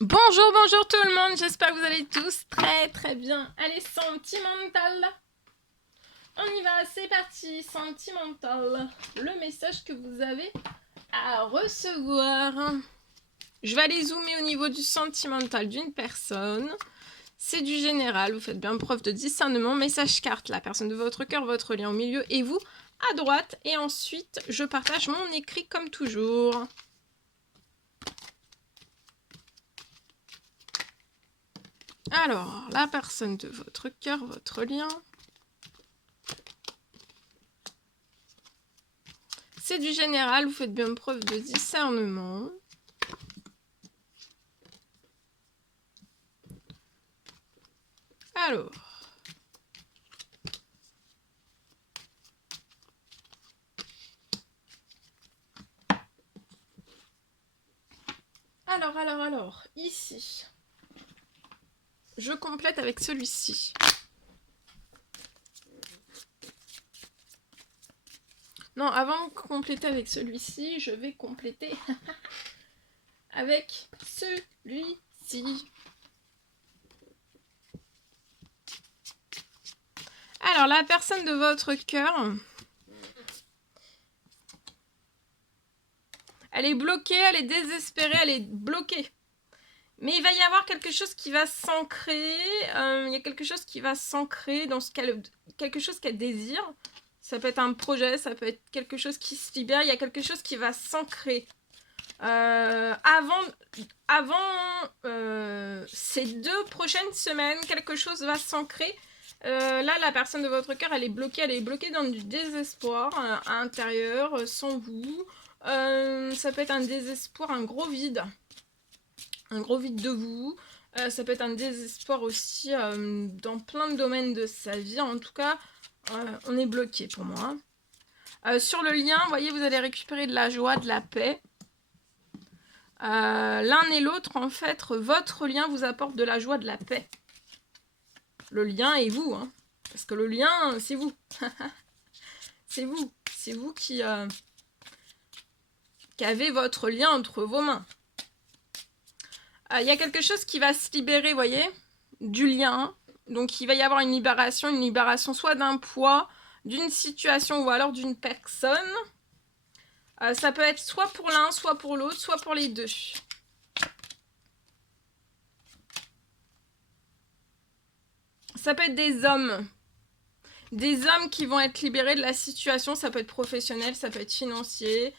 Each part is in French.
Bonjour, bonjour tout le monde, j'espère que vous allez tous très très bien. Allez, sentimental. On y va, c'est parti, sentimental. Le message que vous avez à recevoir. Je vais aller zoomer au niveau du sentimental d'une personne. C'est du général, vous faites bien preuve de discernement. Message carte, la personne de votre cœur, votre lien au milieu et vous à droite. Et ensuite, je partage mon écrit comme toujours. Alors, la personne de votre cœur, votre lien. C'est du général, vous faites bien preuve de discernement. Alors. Alors, ici. Je complète avec celui-ci. Non, avant de compléter avec celui-ci, je vais compléter avec celui-ci. Alors, la personne de votre cœur, elle est bloquée, elle est désespérée, elle est bloquée. Mais il va y avoir quelque chose qui va s'ancrer. Il y a quelque chose qui va s'ancrer dans quelque chose qu'elle désire. Ça peut être un projet, ça peut être quelque chose qui se libère. Il y a quelque chose qui va s'ancrer. Avant ces 2 prochaines semaines, quelque chose va s'ancrer. Là, la personne de votre cœur, elle est bloquée dans du désespoir à l'intérieur, sans vous. Ça peut être un désespoir, un gros vide de vous. Ça peut être un désespoir aussi dans plein de domaines de sa vie. En tout cas, on est bloqué pour moi. Sur le lien, vous voyez, vous allez récupérer de la joie, de la paix. L'un et l'autre, en fait, votre lien vous apporte de la joie, de la paix. Le lien et vous, hein. Parce que le lien, c'est vous. C'est vous. C'est vous qui avez votre lien entre vos mains. Il y a quelque chose qui va se libérer, vous voyez, du lien. Donc, il va y avoir une libération soit d'un poids, d'une situation ou alors d'une personne. Ça peut être soit pour l'un, soit pour l'autre, soit pour les deux. Ça peut être des hommes. Des hommes qui vont être libérés de la situation. Ça peut être professionnel, ça peut être financier.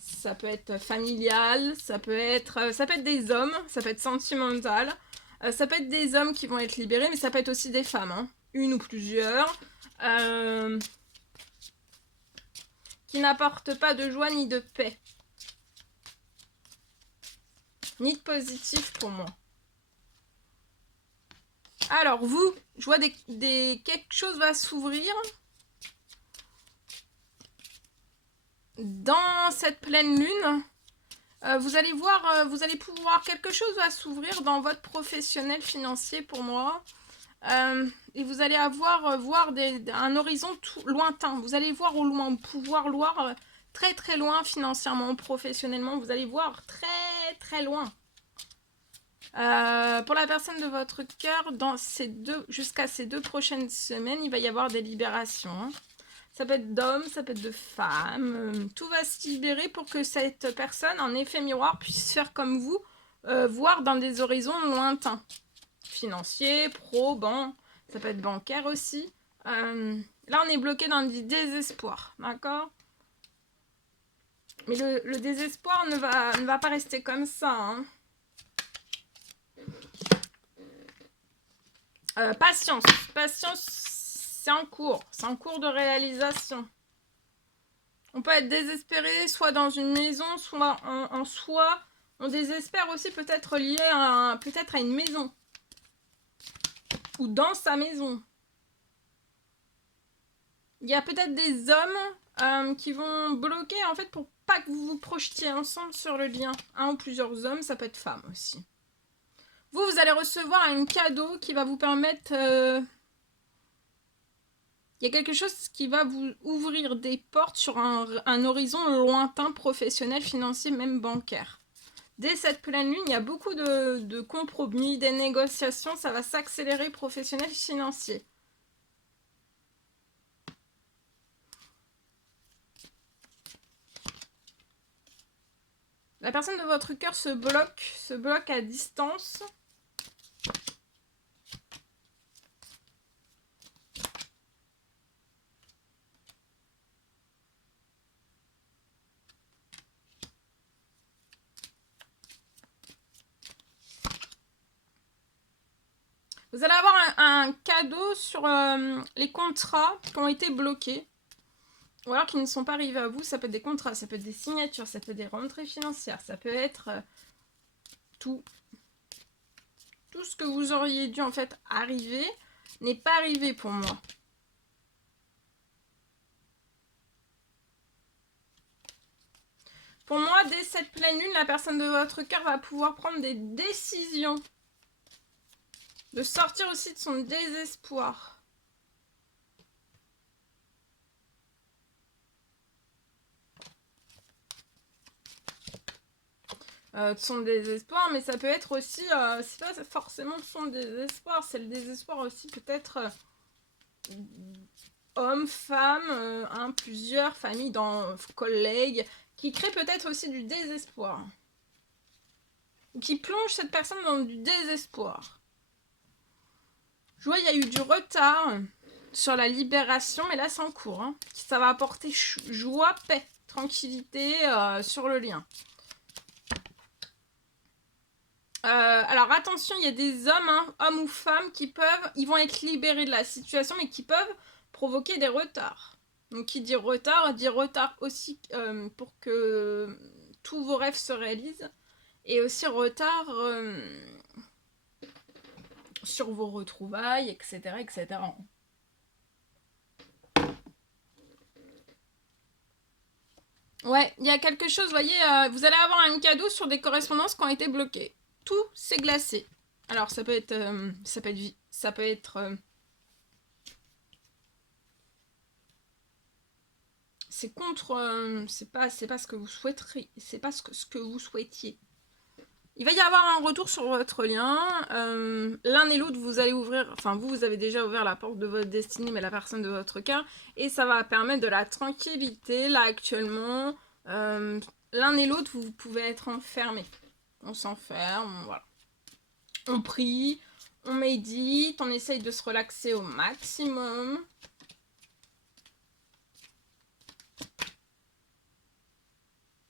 Ça peut être familial, ça peut être des hommes, ça peut être sentimental. Ça peut être des hommes qui vont être libérés, mais ça peut être aussi des femmes, hein. Une ou plusieurs. Qui n'apportent pas de joie ni de paix. Ni de positif pour moi. Alors vous, je vois quelque chose va s'ouvrir dans cette pleine lune. Vous allez voir, vous allez pouvoir, quelque chose va s'ouvrir dans votre professionnel financier pour moi. Et vous allez voir un horizon lointain. Vous allez voir au loin, pouvoir voir très très loin financièrement, professionnellement. Vous allez voir très très loin. Pour la personne de votre cœur, jusqu'à ces 2 prochaines semaines, il va y avoir des libérations. Hein. Ça peut être d'hommes, ça peut être de femmes. Tout va se libérer pour que cette personne, en effet miroir, puisse faire comme vous, voir dans des horizons lointains. Financiers, pro, banc, ça peut être bancaire aussi. Là, on est bloqué dans du désespoir, d'accord? Mais le désespoir ne va pas rester comme ça, hein. Patience, c'est en cours de réalisation. On peut être désespéré, soit dans une maison, soit en soi. On désespère aussi peut-être lié peut-être à une maison. Ou dans sa maison. Il y a peut-être des hommes qui vont bloquer en fait pour pas que vous vous projetiez ensemble sur le lien. Un ou plusieurs hommes, ça peut être femme aussi. Vous allez recevoir un cadeau qui va vous permettre... Il y a quelque chose qui va vous ouvrir des portes sur un horizon lointain, professionnel, financier, même bancaire. Dès cette pleine lune, il y a beaucoup de compromis, des négociations, ça va s'accélérer professionnel, financier. La personne de votre cœur se bloque à distance. Vous allez avoir un cadeau sur les contrats qui ont été bloqués. Ou alors qui ne sont pas arrivés à vous. Ça peut être des contrats, ça peut être des signatures, ça peut être des rentrées financières, ça peut être tout. Tout ce que vous auriez dû en fait arriver n'est pas arrivé pour moi. Pour moi, dès cette pleine lune, la personne de votre cœur va pouvoir prendre des décisions. De sortir aussi de son désespoir. De son désespoir, mais ça peut être aussi, c'est pas forcément son désespoir, c'est le désespoir aussi peut-être homme, femme, plusieurs familles, collègues, qui créent peut-être aussi du désespoir. Ou qui plongent cette personne dans du désespoir. Je vois, il y a eu du retard sur la libération, mais là c'est en cours. Hein. Ça va apporter joie, paix, tranquillité sur le lien. Alors attention, il y a des hommes, hein, hommes ou femmes, ils vont être libérés de la situation, mais qui peuvent provoquer des retards. Donc qui dit retard aussi pour que tous vos rêves se réalisent, et aussi retard sur vos retrouvailles, etc., etc. Ouais, il y a quelque chose, vous voyez, vous allez avoir un cadeau sur des correspondances qui ont été bloquées. Tout s'est glacé. Alors ça peut être c'est contre c'est pas ce que vous souhaiteriez, c'est pas ce que vous souhaitiez. Il va y avoir un retour sur votre lien. L'un et l'autre, vous allez ouvrir, enfin vous avez déjà ouvert la porte de votre destinée, mais la personne de votre cœur, et ça va permettre de la tranquillité. Là actuellement, l'un et l'autre, vous pouvez être enfermés. On s'enferme, voilà. On prie, on médite, on essaye de se relaxer au maximum.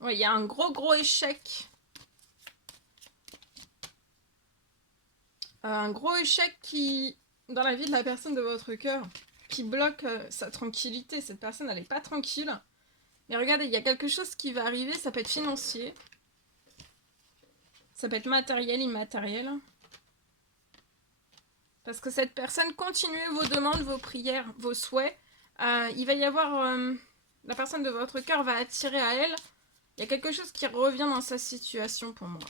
Ouais, il y a un gros échec. Un gros échec dans la vie de la personne de votre cœur, qui bloque sa tranquillité. Cette personne, elle n'est pas tranquille. Mais regardez, il y a quelque chose qui va arriver, ça peut être financier. Ça peut être matériel, immatériel. Parce que cette personne continue vos demandes, vos prières, vos souhaits. Il va y avoir... la personne de votre cœur va attirer à elle. Il y a quelque chose qui revient dans sa situation pour moi.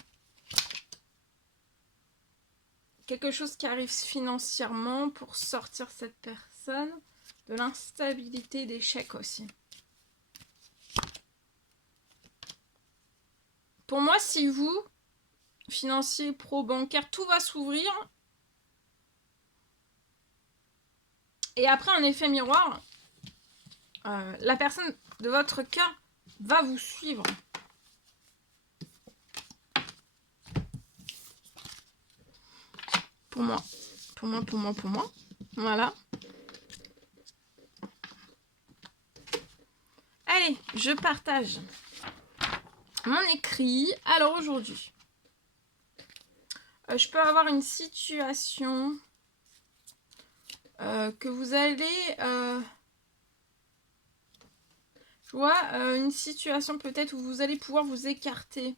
Quelque chose qui arrive financièrement pour sortir cette personne de l'instabilité, d'échec aussi. Pour moi, si vous, financier, pro, bancaire, tout va s'ouvrir. Et après, un effet miroir, la personne de votre cœur va vous suivre. Pour moi. Voilà. Allez, je partage mon écrit. Alors aujourd'hui, je peux avoir une situation que vous allez... je vois une situation peut-être où vous allez pouvoir vous écarter.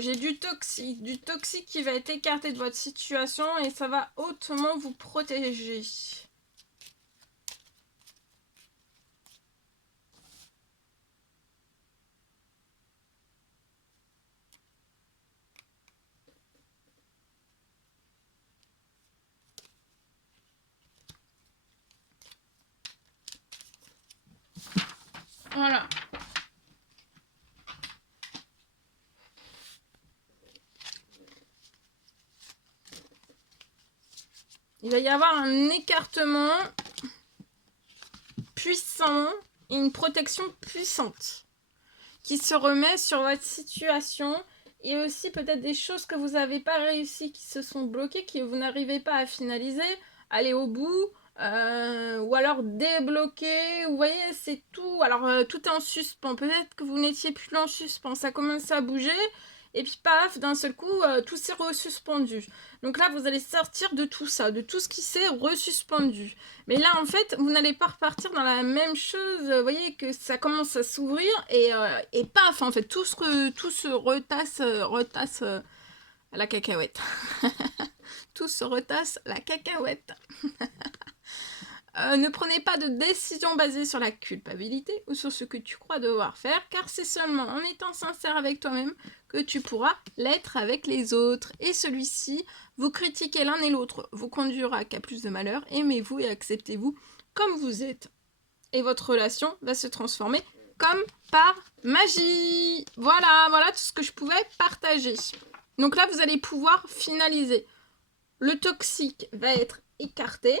J'ai du toxique qui va être écarté de votre situation et ça va hautement vous protéger. Voilà. Il va y avoir un écartement puissant et une protection puissante qui se remet sur votre situation et aussi peut-être des choses que vous n'avez pas réussi, qui se sont bloquées, que vous n'arrivez pas à finaliser, aller au bout, ou alors débloquer, vous voyez, c'est tout. Alors tout est en suspens, peut-être que vous n'étiez plus en suspens, ça commence à bouger, et puis paf, d'un seul coup, tout s'est resuspendu. Donc là, vous allez sortir de tout ça, de tout ce qui s'est resuspendu. Mais là, en fait, vous n'allez pas repartir dans la même chose. Vous voyez que ça commence à s'ouvrir et paf, en fait, tout se retasse à la cacahuète. Tout se retasse la cacahuète. Ne prenez pas de décision basée sur la culpabilité ou sur ce que tu crois devoir faire, car c'est seulement en étant sincère avec toi-même que tu pourras l'être avec les autres. Et celui-ci, vous critiquez l'un et l'autre, vous conduira qu'à plus de malheur. Aimez-vous et acceptez-vous comme vous êtes. Et votre relation va se transformer comme par magie. Voilà tout ce que je pouvais partager. Donc là, vous allez pouvoir finaliser. Le toxique va être écarté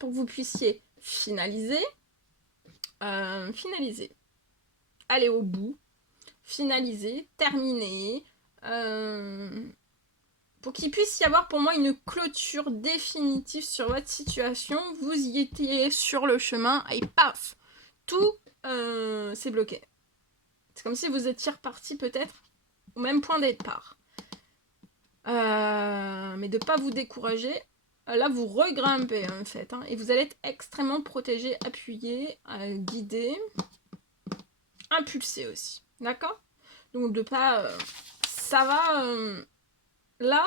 pour que vous puissiez finaliser. Aller au bout. Finaliser, terminer. Pour qu'il puisse y avoir pour moi une clôture définitive sur votre situation. Vous y étiez sur le chemin et paf, tout s'est bloqué. C'est comme si vous étiez reparti peut-être au même point de départ. Mais de ne pas vous décourager. Là, vous regrimpez en fait. Et vous allez être extrêmement protégé, appuyé, guidé, impulsé aussi. D'accord? Donc de pas... ça va... là,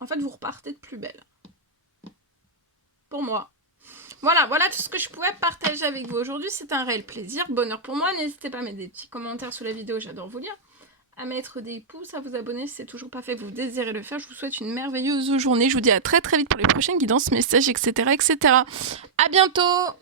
en fait, vous repartez de plus belle. Pour moi. Voilà tout ce que je pouvais partager avec vous aujourd'hui. C'est un réel plaisir, bonheur pour moi. N'hésitez pas à mettre des petits commentaires sous la vidéo, j'adore vous lire. À mettre des pouces, à vous abonner si c'est toujours pas fait, vous désirez le faire. Je vous souhaite une merveilleuse journée. Je vous dis à très très vite pour les prochaines guidances, messages, etc. etc. À bientôt!